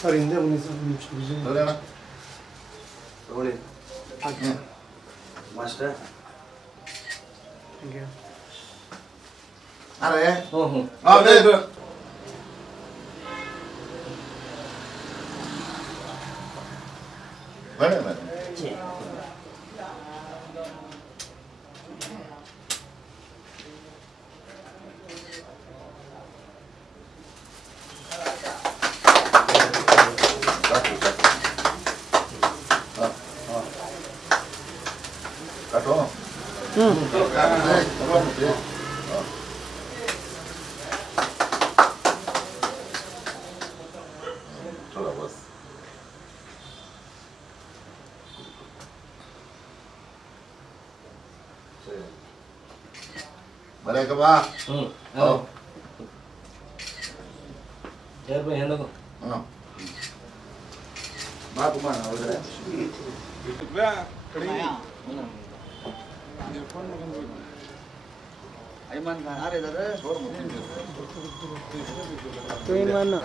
Sir ಹಿಂದೆ master ಅರೆ Balik ke bawah. Siapa yang hendak? Bapak mana? Udah. Aiman kan ada dah. Train mana?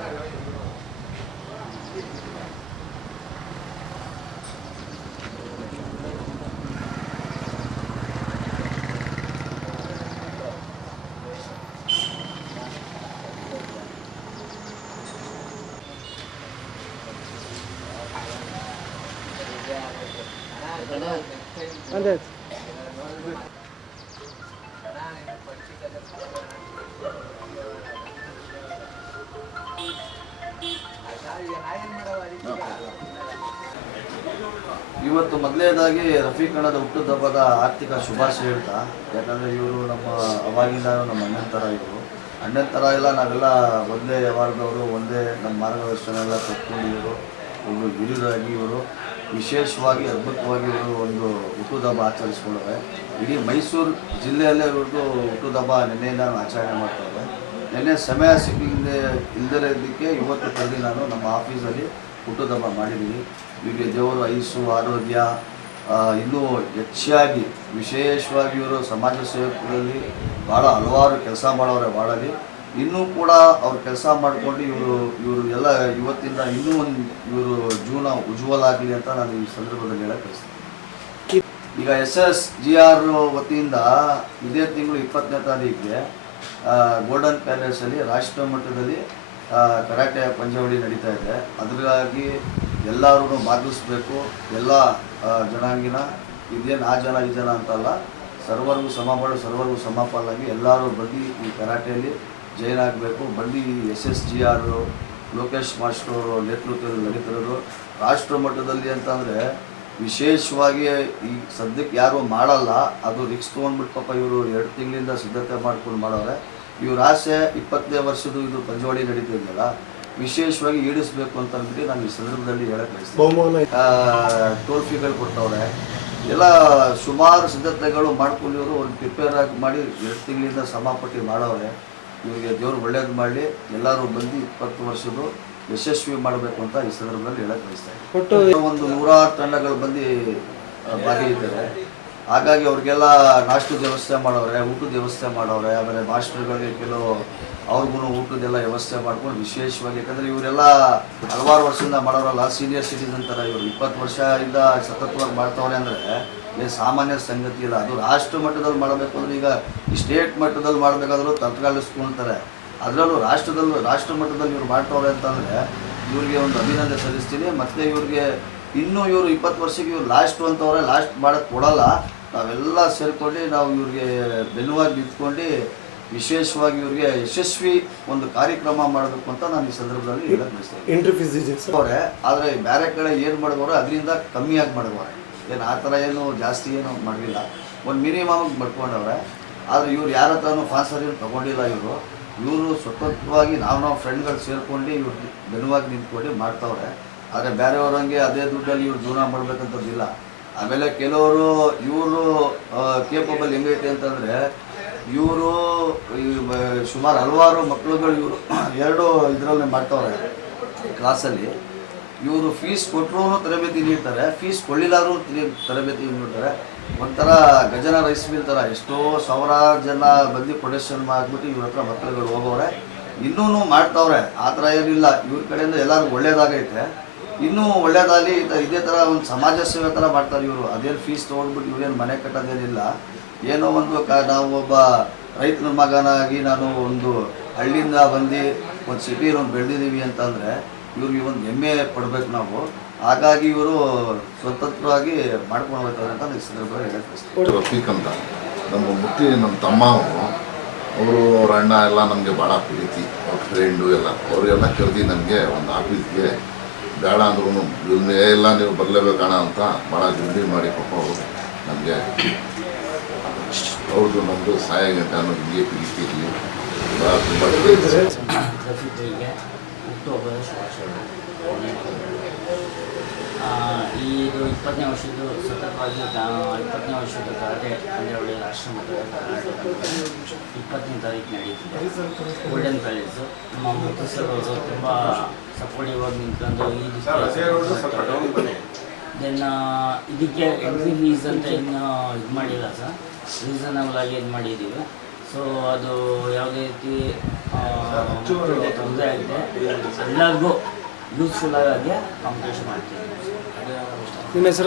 Ada. ಇವತ್ತು ಮೊದಲನೇದಾಗಿ ರಫೀಕ್ ಅಣ್ಣದ ಹುಟ್ಟುಹಬ್ಬದ ಆರ್ಥಿಕ ಶುಭಾಶಯ ಹೇಳ್ತಾ, ಯಾಕಂದರೆ ಇವರು ನಮ್ಮ ಅವಾಗಿಂದ ನಮ್ಮ ಅಣ್ಣನ ಥರ ಇವರು. ಅಣ್ಣನ ಥರ ಎಲ್ಲ ನಾವೆಲ್ಲ ಒಂದೇ ವ್ಯವಹಾರದವರು, ಒಂದೇ ನಮ್ಮ ಮಾರ್ಗದರ್ಶನ ಎಲ್ಲ ತಕ್ಕೊಂಡಿವರು. ಒಬ್ಬರು ಹಿರಿಯರಾಗಿ ಇವರು ವಿಶೇಷವಾಗಿ ಅದ್ಭುತವಾಗಿ ಇವರು ಒಂದು ಹುಟ್ಟುಹಬ್ಬ ಆಚರಿಸ್ಕೊಂಡವೆ. ಇಡೀ ಮೈಸೂರು ಜಿಲ್ಲೆಯಲ್ಲೇ ಇವ್ರದ್ದು ಹುಟ್ಟುಹಬ್ಬ ನಿನ್ನೆಯಿಂದ ಆಚರಣೆ ಮಾಡ್ತಾರೆ. ನಿನ್ನೆ ಸಮಯ ಇಲ್ಲದೇ ಇದ್ದಕ್ಕೆ ಇವತ್ತು ಕರೆದು ನಾನು ನಮ್ಮ ಆಫೀಸಲ್ಲಿ ಹುಟ್ಟುಹಬ್ಬ ಮಾಡಿದ್ದೀವಿ. ಇವರಿಗೆ ದೇವರು ಆಯುಸ್ಸು ಆರೋಗ್ಯ ಇನ್ನೂ ಹೆಚ್ಚಾಗಿ ವಿಶೇಷವಾಗಿ ಇವರು ಸಮಾಜ ಸೇವಕರಲ್ಲಿ ಭಾಳ ಹಲವಾರು ಕೆಲಸ ಮಾಡೋರೆ ಬಾಳಲ್ಲಿ. ಇನ್ನೂ ಕೂಡ ಅವ್ರು ಕೆಲಸ ಮಾಡಿಕೊಂಡು ಇವರು ಎಲ್ಲ ಇವತ್ತಿಂದ ಇನ್ನೂ ಒಂದು ಇವರು ಜೀವನ ಉಜ್ವಲ ಆಗಲಿ ಅಂತ ನಾನು ಈ ಸಂದರ್ಭದಲ್ಲಿ ಹೇಳಕ್ಕೆ ಬಯಸ್ತೀನಿ. ಈಗ SSGR ವತಿಯಿಂದ ಇದೇ ತಿಂಗಳು 20ನೇ ತಾರೀಕಿಗೆ ಗೋಲ್ಡನ್ ಪ್ಯಾಲೇಸಲ್ಲಿ ರಾಷ್ಟ್ರ ಮಟ್ಟದಲ್ಲಿ ಕರಾಟೆ ಪಂದ್ಯಾವಳಿ ನಡೀತಾ ಇದೆ. ಅದಕ್ಕಾಗಿ ಎಲ್ಲರೂ ಭಾಗವಹಿಸಬೇಕು. ಎಲ್ಲ ಜನಾಂಗಿನ ಇದೇನು ಆ ಜನ ಈ ಜನ ಅಂತಲ್ಲ, ಸರ್ವರಿಗೂ ಸಮಬಾಳು ಸರ್ವರಿಗೂ ಸಮಪಾಲಾಗಿ ಎಲ್ಲರೂ ಬಂದು ಈ ಕರಾಟೆಯಲ್ಲಿ ಜೈನ್ ಆಗಬೇಕು. ಬಂದು SSGR ಲೋಕೇಶ್ ಮಾಸ್ಟರ್ ನೇತೃತ್ವದಲ್ಲಿ ನಡೀತಿರೋದು ರಾಷ್ಟ್ರ ಮಟ್ಟದಲ್ಲಿ ಅಂತಂದರೆ ವಿಶೇಷವಾಗಿ ಈ ಸದ್ಯಕ್ಕೆ ಯಾರೂ ಮಾಡಲ್ಲ. ಅದು ರಿಕ್ಸ್ ತೊಗೊಂಡ್ಬಿಟ್ಟು ಪಾಪ ಇವರು 2 ತಿಂಗಳಿಂದ ಸಿದ್ಧತೆ ಮಾಡ್ಕೊಂಡು ಮಾಡೋರೆ. ಇವ್ರ ಆಸೆ 20ನೇ ವರ್ಷದ್ದು ಇದು ಪಂದ್ಯಾವಳಿ ನಡೀತಿದೆಯಲ್ಲ, ವಿಶೇಷವಾಗಿ ಈಡಿಸ್ಬೇಕು ಅಂತ ಅಂದ್ಬಿಟ್ಟು ನಾನು ಈ ಸಂದರ್ಭದಲ್ಲಿ ಹೇಳಕ್ಕೆ ಬಯಸ್ತೀನಿ. ಟ್ರೋಫಿಗಳು ಕೊಡ್ತವ್ರೆ, ಎಲ್ಲ ಸುಮಾರು ಸಿದ್ಧತೆಗಳು ಮಾಡ್ಕೊಂಡು ಇವರು ಒಂದು ಪ್ರಿಪೇರ್ ಆಗಿ ಮಾಡಿ 2 ತಿಂಗಳಿಂದ ಸಮಾಪತಿ ಮಾಡೋರೆ. ಇವರಿಗೆ ದೇವರು ಒಳ್ಳೇದು ಮಾಡಲಿ, ಎಲ್ಲರೂ ಬಂದು 20 ವರ್ಷದ್ದು ಯಶಸ್ವಿ ಮಾಡಬೇಕು ಅಂತ ಈ ಸಂದರ್ಭದಲ್ಲಿ ಹೇಳಕ್ಕೆ ಬಯಸ್ತಾರೆ. ಒಂದು 100 ತಂಡಗಳು ಬಂದು ಭಾಗಿಯಾಗಿದ್ದಾರೆ. ಹಾಗಾಗಿ ಅವ್ರಿಗೆಲ್ಲ ನಾಷ್ಟದ ವ್ಯವಸ್ಥೆ ಮಾಡೋರೆ, ಊಟದ ವ್ಯವಸ್ಥೆ ಮಾಡೋರೆ. ಆಮೇಲೆ ಮಾಸ್ಟರ್ಗಳಿಗೆ ಕೆಲವು ಅವ್ರಿಗೂ ಊಟದೆಲ್ಲ ವ್ಯವಸ್ಥೆ ಮಾಡ್ಕೊಂಡು ವಿಶೇಷವಾಗಿ, ಯಾಕಂದರೆ ಇವರೆಲ್ಲ ಹಲವಾರು ವರ್ಷದಿಂದ ಮಾಡೋರಲ್ಲ, ಸೀನಿಯರ್ ಸಿಟಿಸನ್ ಥರ ಇವರು 20 ವರ್ಷದಿಂದ ಸತತವಾಗಿ ಮಾಡ್ತವ್ರೆ ಅಂದರೆ ಏನು ಸಾಮಾನ್ಯ ಸಂಗತಿ ಇಲ್ಲ. ಅದು ರಾಷ್ಟ್ರ ಮಟ್ಟದಲ್ಲಿ ಮಾಡಬೇಕು ಅಂದರೆ ಈಗ ಈ ಸ್ಟೇಟ್ ಮಟ್ಟದಲ್ಲಿ ಮಾಡಬೇಕಾದ್ರೂ ತತ್ಕಾಲಿಸ್ಕೊಳ್ತಾರೆ. ಅದರಲ್ಲೂ ರಾಷ್ಟ್ರ ಮಟ್ಟದಲ್ಲಿ ಇವ್ರು ಮಾಡ್ತವ್ರೆ ಅಂತಂದರೆ ಇವ್ರಿಗೆ ಒಂದು ಅಭಿನಂದನೆ ಸಲ್ಲಿಸ್ತೀನಿ. ಮತ್ತು ಇವ್ರಿಗೆ ಇನ್ನೂ ಇವರು 20 ವರ್ಷಕ್ಕೆ ಇವ್ರು ಲಾಸ್ಟು ಅಂತವ್ರೆ, ಲಾಸ್ಟ್ ಮಾಡೋಕ್ಕೆ ಕೊಡೋಲ್ಲ. ನಾವೆಲ್ಲ ಸೇರ್ಕೊಂಡು ನಾವು ಇವ್ರಿಗೆ ಬೆನ್ನುವಾಗಿ ನಿಂತ್ಕೊಂಡು ವಿಶೇಷವಾಗಿ ಇವ್ರಿಗೆ ಯಶಸ್ವಿ ಒಂದು ಕಾರ್ಯಕ್ರಮ ಮಾಡಬೇಕು ಅಂತ ನಾನು ಈ ಸಂದರ್ಭದಲ್ಲಿ ಹೇಳಕ್ಕೆ ಬಯಸ್ತೇನೆ. ಅವರೇ ಆದರೆ ಬೇರೆ ಕಡೆ ಏನು ಮಾಡಿದವರು ಅದರಿಂದ ಕಮ್ಮಿಯಾಗಿ ಮಾಡಿದವ್ರೆ, ಏನು ಆ ಥರ ಏನು ಜಾಸ್ತಿ ಏನು ಮಾಡಲಿಲ್ಲ, ಒಂದು ಮಿನಿಮಮ್ ಮಾಡ್ಕೊಂಡವ್ರೆ. ಆದರೆ ಇವ್ರು ಯಾರ ಹತ್ರನೂ ಫಾನ್ಸರ್ ಏನು ತೊಗೊಂಡಿಲ್ಲ. ಇವರು ಸ್ವತಂತ್ರವಾಗಿ ನಾವು ಫ್ರೆಂಡ್ಗಳು ಸೇರ್ಕೊಂಡು ಇವ್ರು ಬೆನ್ನುವಾಗಿ ನಿಂತ್ಕೊಂಡು ಮಾಡ್ತವ್ರೆ. ಆದರೆ ಬೇರೆಯವ್ರಂಗೆ ಅದೇ ದುಡ್ಡಲ್ಲಿ ಇವ್ರು ಜೀವನ ಮಾಡಬೇಕಂತದ್ದಿಲ್ಲ. ಆಮೇಲೆ ಕೆಲವರು ಇವರು ಕೇಪಬಲ್ ಹೆಂಗೈತೆ ಅಂತಂದರೆ ಇವರು ಸುಮಾರು ಹಲವಾರು ಮಕ್ಕಳುಗಳು ಇವರು 2 ಇದರಲ್ಲಿ ಮಾಡ್ತವ್ರೆ ಕ್ಲಾಸಲ್ಲಿ. ಇವರು ಫೀಸ್ ಕೊಟ್ಟರು ತರಬೇತಿ ನೀಡ್ತಾರೆ, ಫೀಸ್ ಕೊಡಲಿಲ್ಲಾದ್ರೂ ತರಬೇತಿ ನೀಡ್ತಾರೆ. ಒಂಥರ ಗಜನ ರೈಸ್ ಮಿಲ್ ಥರ ಎಷ್ಟೋ ಸಾವಿರಾರು ಜನ ಬಂದು ಪ್ರೊಡಕ್ಷನ್ ಮಾಡಿಬಿಟ್ಟು ಇವ್ರ ಹತ್ರ ಮಕ್ಕಳುಗಳು ಹೋಗೋರೆ, ಇನ್ನೂ ಮಾಡ್ತಾವ್ರೆ. ಆ ಥರ ಏನಿಲ್ಲ, ಇವ್ರ ಕಡೆಯಿಂದ ಎಲ್ಲರಿಗೂ ಒಳ್ಳೇದಾಗೈತೆ. ಇನ್ನೂ ಒಳ್ಳೇದಾಗಲಿ. ಇದೇ ಥರ ಒಂದು ಸಮಾಜ ಸೇವೆ ಥರ ಮಾಡ್ತಾರೆ ಇವರು. ಅದೇನು ಫೀಸ್ ತೊಗೊಂಡ್ಬಿಟ್ಟು ಇವ್ರೇನು ಮನೆ ಕಟ್ಟೋದೇನಿಲ್ಲ. ಏನೋ ಒಂದು ನಾವು ಒಬ್ಬ ರೈತನ ಮಗನಾಗಿ ನಾನು ಒಂದು ಹಳ್ಳಿಯಿಂದ ಬಂದು ಒಂದು ಸಿಟಿಯಲ್ಲಿ ಒಂದು ಬೆಳೆದಿದ್ದೀವಿ ಅಂತಂದರೆ ಇವ್ರಿಗೆ ಒಂದು ಹೆಮ್ಮೆ ಪಡಬೇಕು ನಾವು. ಹಾಗಾಗಿ ಇವರು ಸ್ವತಂತ್ರವಾಗಿ ಮಾಡ್ಕೊಂಡು ಹೋಗ್ತಾರೆ ಅಂತ ಈ ಸಂದರ್ಭದಲ್ಲಿ ಹೇಳಕ್ಕೆ ರಫೀಕ್ ಅಂತ ನಮ್ಮ ನಮ್ಮ ತಮ್ಮ ಅವರು ಅವ್ರ ಅಣ್ಣ ಎಲ್ಲ ನಮಗೆ ಭಾಳ ಪ್ರೀತಿ, ಅವ್ರ ಫ್ರೆಂಡು ಎಲ್ಲ ಅವರೆಲ್ಲ ಕರೆದಿ ನನಗೆ ಒಂದು ಆಫೀಸ್ಗೆ ಬೇಡ ಅಂದ್ರೂ ಎಲ್ಲ ನೀವು ಬರಲೇಬೇಕಣ ಅಂತ ಭಾಳ ಜಲ್ದಿ ಮಾಡಿ ಪಾಪ ಅವರು ನಮಗೆ ಅವ್ರದ್ದು ನಮ್ಮದು ಸಹಾಯ ಗಂಟೆ ಅನ್ನೋದು ಹಿಂಗೆ ಪ್ರೀತಿ ಇರಲಿ. ಭಾಳ ತುಂಬ ರಫೀಕ್ರಿಗೆ ಹುಟ್ಟುಹಬ್ಬದ ಶುಭಾಶಯಗಳು. ಇದು 20ನೇ ವರ್ಷದ್ದು ಸತತವಾಗಿ 20ನೇ ವರ್ಷದ ಕರಾಟೆ ಪಂದ್ಯಾವಳಿ ಆಶ್ರಮದ 20ನೇ ತಾರೀಕು ನಡೀತಿದೆ. ಗೋಲ್ಡನ್ ಪ್ಯಾಲೇಸು ನಮ್ಮ ಮುತ್ತು ಸರ್ ಅವರು ತುಂಬ ಸಪೋರ್ಟಿವ್ ಆಗಿ ನಿಂತ್ಕೊಂಡು ದೆನ್ ಇದಕ್ಕೆ ಎಂಟ್ರಿ ಫೀಸ್ ಅಂತ ಇನ್ನೂ ಇದು ಮಾಡಿಲ್ಲ ಸರ್, ರೀಸನಬಲ್ ಆಗಿ ಇದು ಮಾಡಿದ್ದೀವಿ. ಸೊ ಅದು ಯಾವುದೇ ರೀತಿ ತೊಂದರೆ ಆಗಿದೆ, ಎಲ್ಲರಿಗೂ ಯೂಸ್ಫುಲ್ ಆಗಿ ಕಾಂಪಿಟೇಷನ್ ಮಾಡ್ತೀವಿ. ನಿಮ್ಮ ಹೆಸರು?